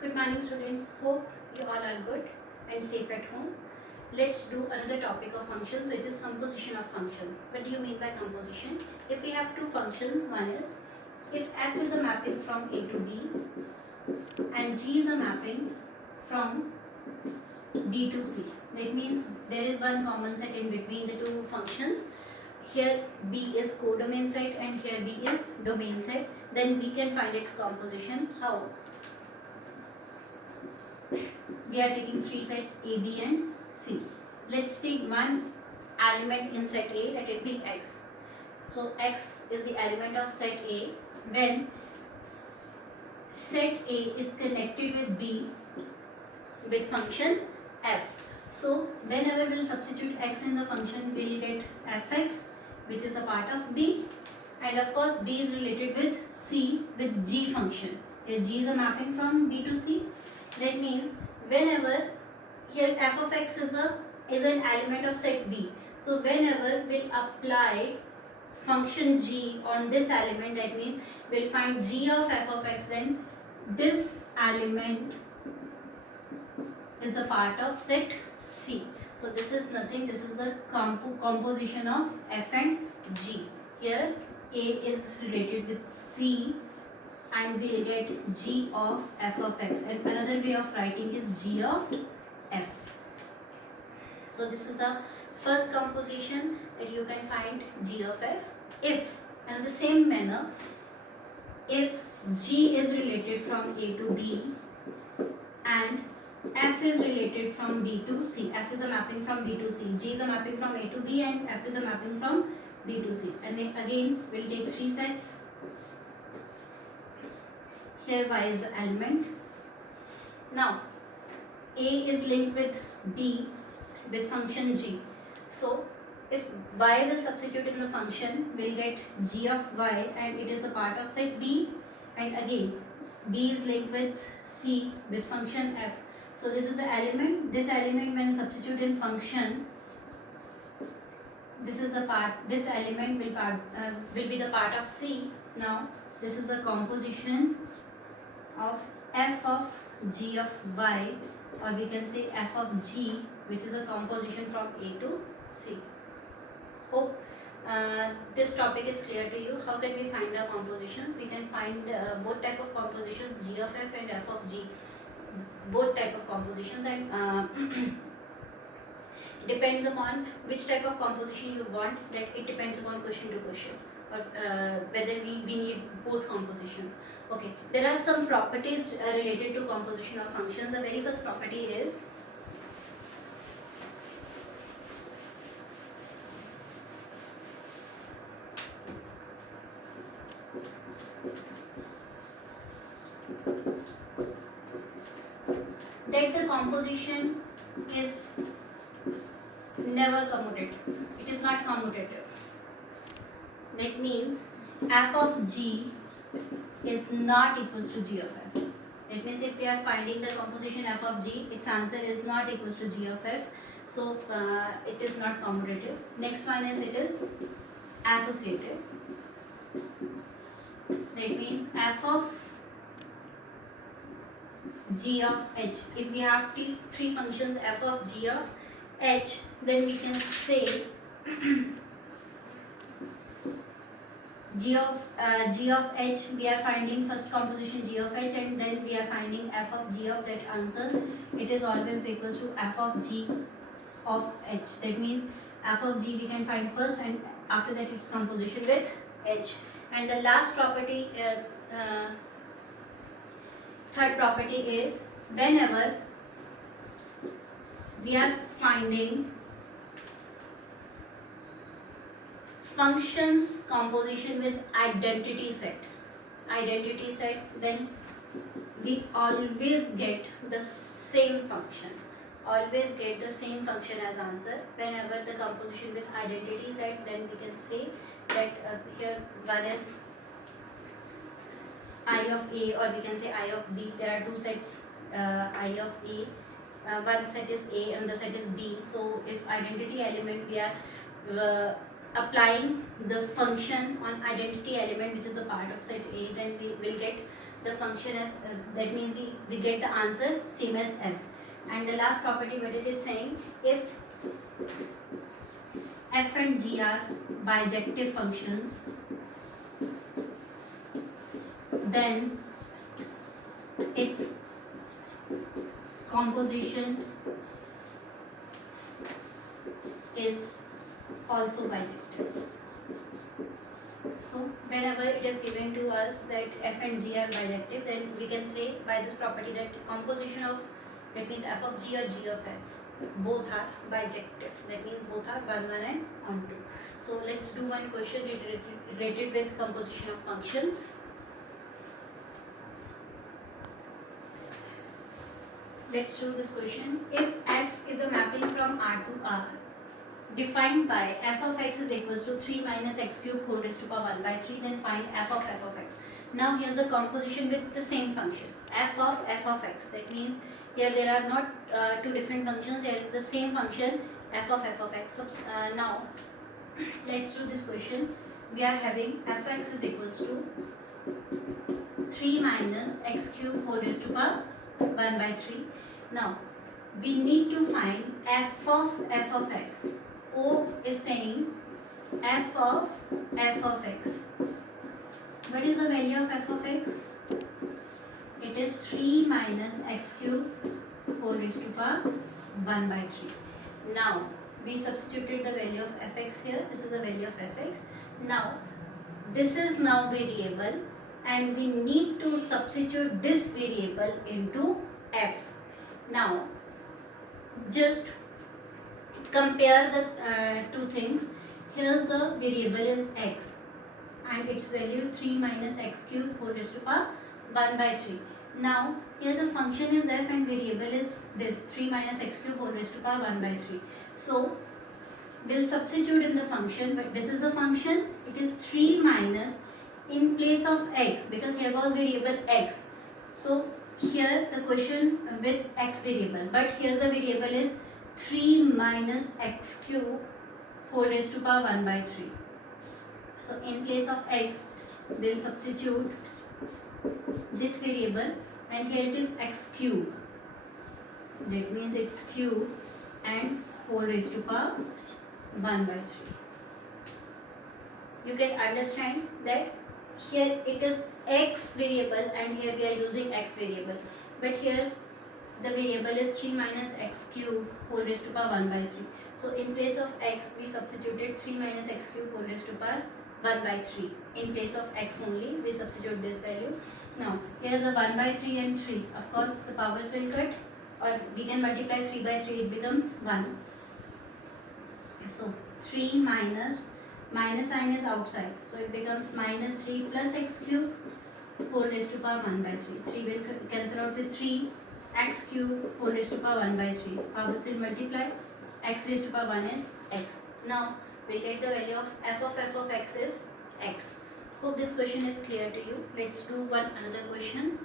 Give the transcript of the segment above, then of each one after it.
Good morning students, hope you all are good and safe at home. Let's do another topic of functions, which is composition of functions. What do you mean by composition? If we have two functions, one is if f is a mapping from a to b and g is a mapping from b to c. That means there is one common set in between the two functions. Here b is codomain set and here b is domain set. Then we can find its composition. How? We are taking three sets A, B and C. Let's take one element in set A, let it be x. So x is the element of set A when set A is connected with B with function f. So whenever we'll substitute x in the function, we'll get fx, which is a part of B, and of course B is related with C with g function. Here g is a mapping from B to C. That means whenever here f of x is an element of set B. So whenever we'll apply function g on this element, that means we'll find g of f of x, then this element is a part of set C. So this is nothing, this is the composition of f and g. Here A is related with C and we'll get g of f of x, and another way of writing is g of f. So this is the first composition that you can find g of f. If, and the same manner, if g is related from A to B and f is related from B to C, f is a mapping from B to C, g is a mapping from A to B and f is a mapping from B to C, and then again we'll take three sets. Here y is the element. Now A is linked with B with function g. So if y will substitute in the function, we'll get g of y and it is the part of set B, and again B is linked with C with function f. So this is the element. This element when substitute in function, this is the part, this element will be the part of C. Now this is the composition of f of g of y, or we can say f of g, which is a composition from A to C. Hope this topic is clear to you. How can we find the compositions? We can find both type of compositions, g of f and f of g, both type of compositions, and depends upon which type of composition you want, that it depends upon question to question, or whether we need both compositions. Okay, there are some properties related to composition of functions. The very first property is that the composition is never commutative. It is not commutative. That means f of g is not equals to g of f. That means if we are finding the composition f of g, its answer is not equals to g of f. So it is not commutative. Next one is it is associative. That means f of g of h. If we have three functions f of g of h, then we can say g of h, we are finding first composition g of h, and then we are finding f of g of that answer. It is always equals to f of g of h. That means f of g we can find first, and after that its composition with h. And the last property, third property is whenever we are finding functions composition with identity set, then we always get the same function, as answer. Whenever the composition with identity set, then we can say that here one is I of A, or we can say I of B. There are two sets, I of A. One set is A and the set is B. So if identity element, we are applying the function on identity element, which is a part of set A, then we will get the function as that means we get the answer same as f. And the last property what it is saying, if f and g are bijective functions, then its composition is also bijective. So whenever it is given to us that f and g are bijective, then we can say by this property that composition of, that means f of g or g of f, both are bijective. That means both are 1, 1 and 1, 2. So let's do one question related with composition of functions. Let's do this question. If f is a mapping from R to R, defined by f of x is equals to 3 minus x cube whole raised to power 1 by 3, then find f of x. Now here's a composition with the same function, f of x. That means here there are not two different functions, there is the same function, f of x. Now let's do this question. We are having fx is equals to 3 minus x cube whole raised to power 1 by 3. Now we need to find f of x. O is saying f of x. What is the value of f of x? It is 3 minus x cube whole raised to power 1 by 3. Now we substituted the value of fx here. This is the value of fx. Now this is now variable and we need to substitute this variable into f. Now just compare the two things. Here's the variable is x and its value is 3 minus x cube whole raised to power 1 by 3. Now here the function is f and variable is this 3 minus x cube whole raised to power 1 by 3. So we'll substitute in the function, but this is the function, it is 3 minus in place of x, because here was variable x. So here the question with x variable, but here's the variable is 3 minus x cube whole raised to power 1 by 3. So in place of x, we'll substitute this variable and here it is x cube. That means it's cube and whole raised to power 1 by 3. You can understand that here it is x variable and here we are using x variable. But here the variable is 3 minus x cube whole raised to power 1 by 3. So in place of x, we substituted 3 minus x cube whole raised to power 1 by 3. In place of x only, we substitute this value. Now, here the 1 by 3 and 3, of course the powers will cut, or we can multiply 3 by 3, it becomes 1. So 3 minus sign is outside, so it becomes minus 3 plus x cube whole raised to power 1 by 3. 3 will cancel out with 3, x cube whole raised to power 1 by 3. Powers will multiply, x raised to power 1 is x. Now we get the value of f of x is x. Hope this question is clear to you. Let's do another question.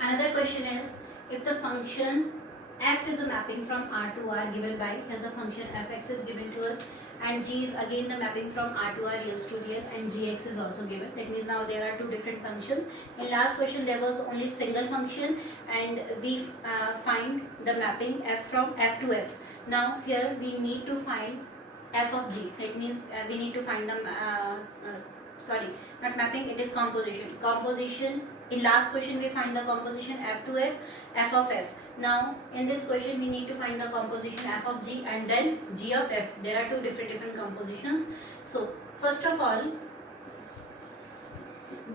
Another question is, if the function f is a mapping from R to R given by, here's a function fx is given to us, and g is again the mapping from R to R reals to real, and gx is also given. That means now there are two different functions. In last question there was only single function and we find the mapping f from f to f. Now here we need to find f of g. That means we need to find the sorry, not mapping, it is composition. Composition, in last question we find the composition f to f, f of f. Now in this question we need to find the composition f of g and then g of f. There are two different compositions. So first of all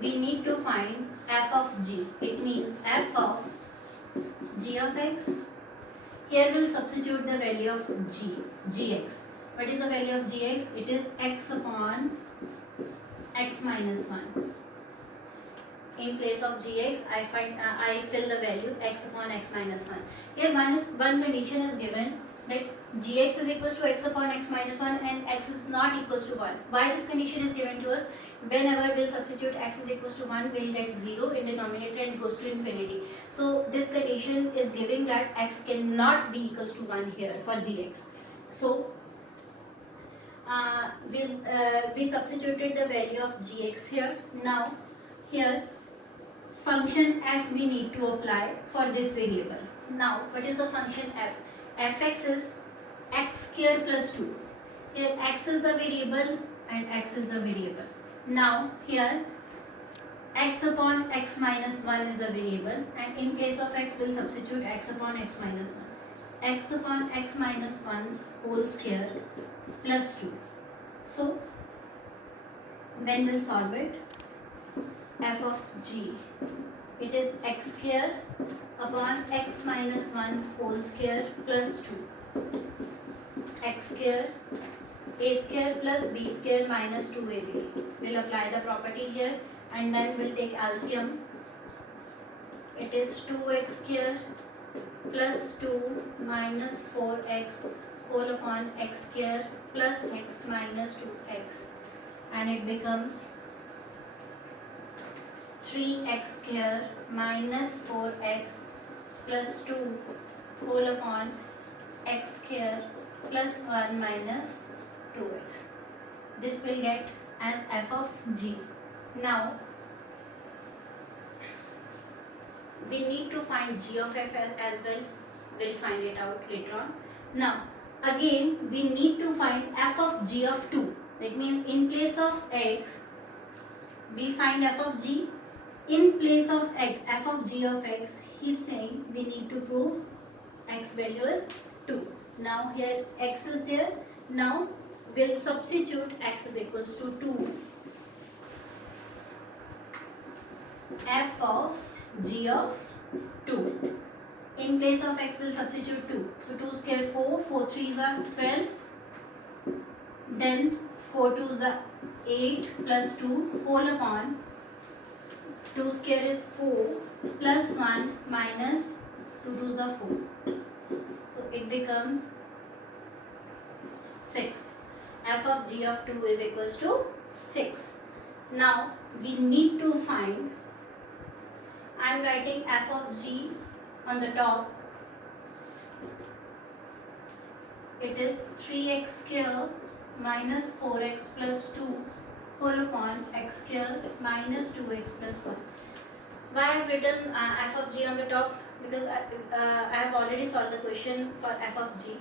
we need to find f of g. It means f of g of x. Here we'll substitute the value of gx. What is the value of gx? It is x upon x minus 1. In place of gx, I fill the value x upon x minus 1. Here one condition is given, that gx is equals to x upon x minus 1 and x is not equals to 1. Why this condition is given to us? Whenever we'll substitute x is equals to 1, we'll get 0 in denominator and goes to infinity. So this condition is giving that x cannot be equals to 1 here for gx. So we substituted the value of gx here. Now here function f we need to apply for this variable. Now what is the function f? Fx is x square plus 2. Here x is the variable and x is the variable. Now here x upon x minus 1 is the variable, and in place of x we'll substitute x upon x minus 1. X upon x minus 1's whole square plus 2. So when we'll solve it, f of g, it is x square upon x minus 1 whole square plus 2. X square, a square plus b square minus 2ab. We'll apply the property here and then we'll take LCM. It is 2x square plus 2 minus 4x whole upon x square plus x minus 2x, and it becomes 3x square minus 4x plus 2 whole upon x square plus 1 minus 2x. This will get as f of g. Now we need to find g of f as well. We'll find it out later on. Now again we need to find f of g of 2. That means in place of x we find f of g. In place of x, f of g of x, he's saying we need to prove x value is 2. Now here x is there. Now we'll substitute x is equals to 2. F of g of 2. In place of x we'll substitute 2. So 2 square 4, 4 3s are 12. Then 4 2s are 8 plus 2 whole upon 2 square is 4 plus 1 minus 2 2s are 4. So it becomes 6. F of g of 2 is equals to 6. Now we need to find, I am writing f of g on the top. It is 3x square minus 4x plus 2 whole upon x square minus 2x plus 1. Why I have written f of g on the top? Because I have already solved the question for f of g.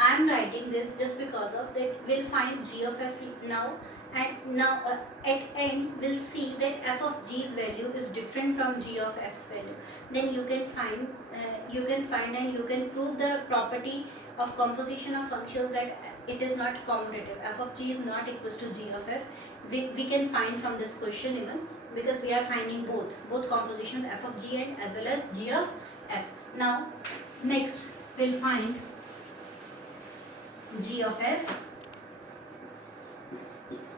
I am writing this just because of that we'll find g of f now, and now at end we'll see that f of g's value is different from g of f's value. Then you can find and you can prove the property of composition of functions that it is not commutative. F of g is not equals to g of f. We can find from this question even, because we are finding both compositions f of g and as well as g of f. Now next we'll find g of f.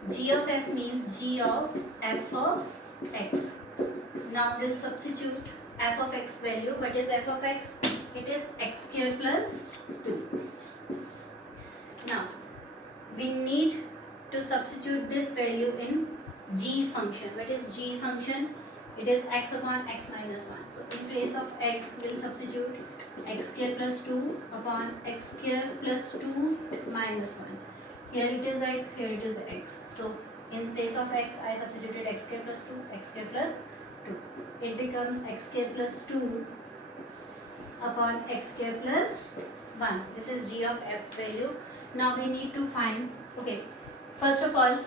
G of f means g of f of x. Now we'll substitute f of x value. What is f of x? It is x square plus 2. Now we need to substitute this value in g function. What is g function? It is x upon x minus 1. So in place of x we'll substitute x square plus 2 upon x square plus 2 minus 1. Here it is x, here it is x. So in place of x I substituted x square plus 2, x square plus 2. It becomes x square plus 2 upon x square plus 1. This is g of f's value. Now we need to find, okay, first of all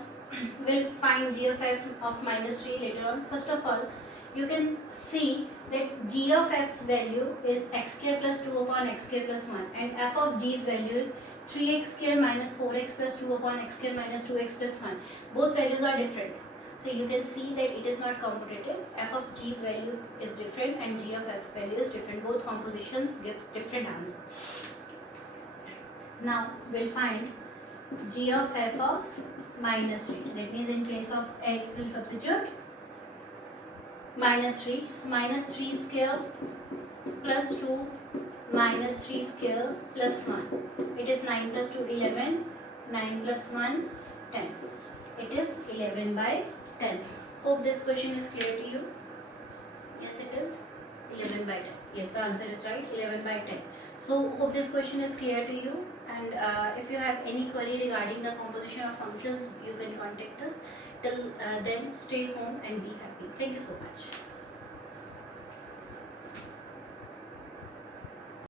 we'll find g of f of minus 3 later on. First of all, you can see that g of f's value is x square plus 2 upon x square plus 1, and f of g's value is 3x square minus 4x plus 2 upon x square minus 2x plus 1. Both values are different. So you can see that it is not commutative. F of g's value is different and g of f's value is different. Both compositions gives different answer. Now we'll find g of f of minus 3. That means in place of x we'll substitute minus 3. So minus 3 square plus 2 minus 3 square plus 1. It is 9 plus 2 11. 9 plus 1 10. It is 11 by 10. Hope this question is clear to you. Yes, it is 11 by 10. Yes, the answer is right, 11 by 10. So hope this question is clear to you, and if you have any query regarding the composition of functions, you can contact us. Till then, stay home and be happy. Thank you so much.